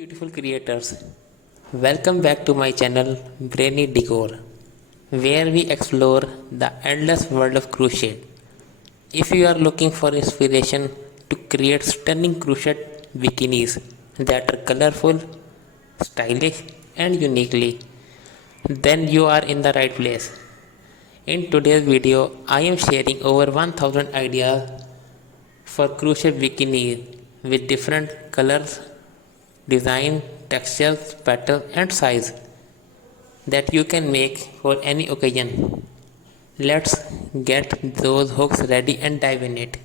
Beautiful creators, welcome back to my channel Brainy Decor, where we explore the endless world of crochet. If you are looking for inspiration to create stunning crochet bikinis that are colorful, stylish, and uniquely, then you are in the right place. In today's video, I am sharing over 1000 ideas for crochet bikinis with different colors, design, textures, pattern and size that you can make for any occasion. Let's get those hooks ready and dive in it.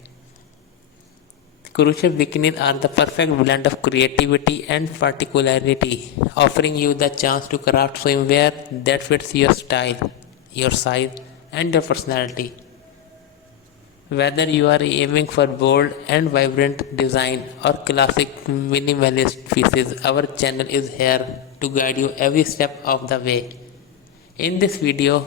Crochet bikinis are the perfect blend of creativity and particularity, offering you the chance to craft swimwear that fits your style, your size and your personality. Whether you are aiming for bold and vibrant design or classic minimalist pieces, our channel is here to guide you every step of the way. In this video,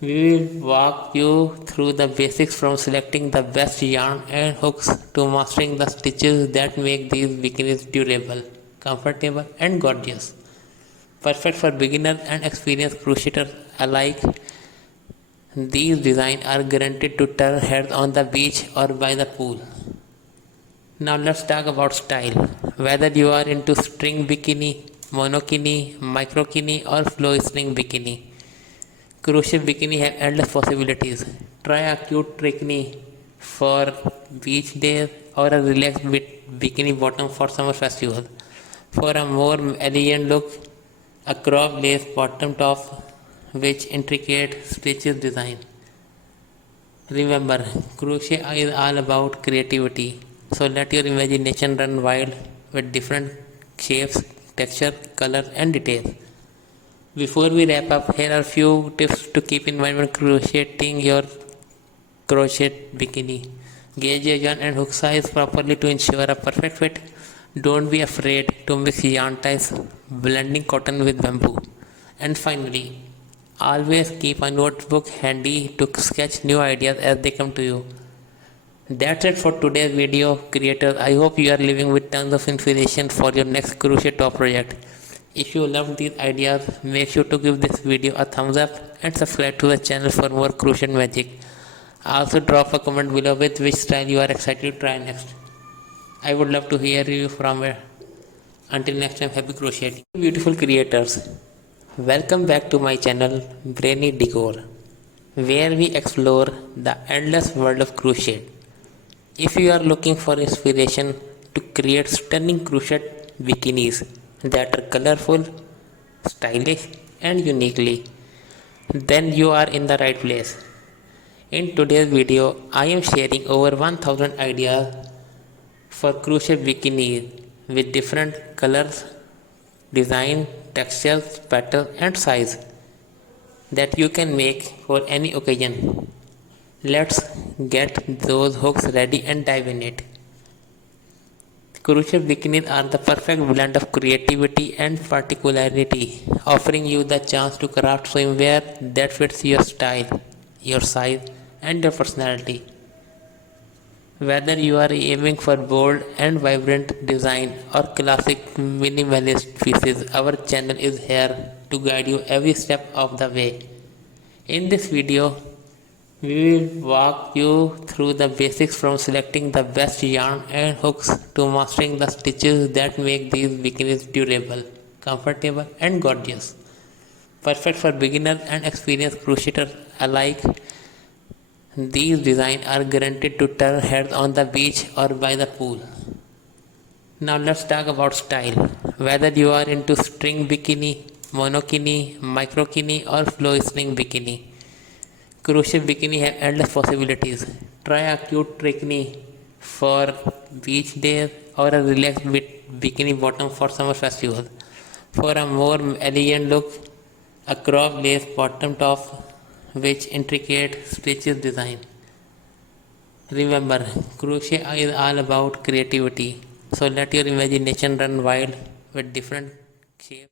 we will walk you through the basics from selecting the best yarn and hooks to mastering the stitches that make these bikinis durable, comfortable and gorgeous. Perfect for beginners and experienced crocheters alike. These designs are guaranteed to turn heads on the beach or by the pool. Now let's talk about style. Whether you are into string bikini, monokini, microkini or flow string bikini, crochet bikini have endless possibilities. Try a cute bikini for beach days or a relaxed bikini bottom for summer festivals. For a more elegant look, a crop lace bottom top with intricate stitches design. Remember, crochet is all about creativity, so let your imagination run wild with different shapes, texture, colors and details. Before we wrap up, here are a few tips to keep in mind when crocheting your crochet bikini. Gauge your yarn and hook size properly to ensure a perfect fit. Don't be afraid to mix yarn types, blending cotton with bamboo. And finally, always keep a notebook handy to sketch new ideas as they come to you. That's it for today's video, creators. I hope you are living with tons of inspiration for your next crochet top project. If you loved these ideas, make sure to give this video a thumbs up and subscribe to the channel for more crochet magic. Also drop a comment below with which style you are excited to try next. I would love to hear you from here. Until next time, happy crocheting. Beautiful creators, welcome back to my channel Brainy Decor, where we explore the endless world of crochet. If you are looking for inspiration to create stunning crochet bikinis that are colorful, stylish and uniquely, then you are in the right place. In today's video, I am sharing over 1000 ideas for crochet bikinis with different colors, design, textures, pattern and size that you can make for any occasion. Let's get those hooks ready and dive in it. Crochet bikinis are the perfect blend of creativity and particularity, offering you the chance to craft swimwear that fits your style, your size and your personality. Whether you are aiming for bold and vibrant design or classic minimalist pieces, our channel is here to guide you every step of the way. In this video, we will walk you through the basics from selecting the best yarn and hooks to mastering the stitches that make these bikinis durable, comfortable and gorgeous. Perfect for beginners and experienced crocheters alike. These designs are guaranteed to turn heads on the beach or by the pool. Now let's talk about style. Whether you are into string bikini, monokini, microkini or flow string bikini, crochet bikini have endless possibilities. Try a cute bikini for beach days or a relaxed bikini bottom for summer festivals. For a more elegant look, a crop lace bottom top with intricate stitches design. Remember, crochet is all about creativity, so let your imagination run wild with different shapes.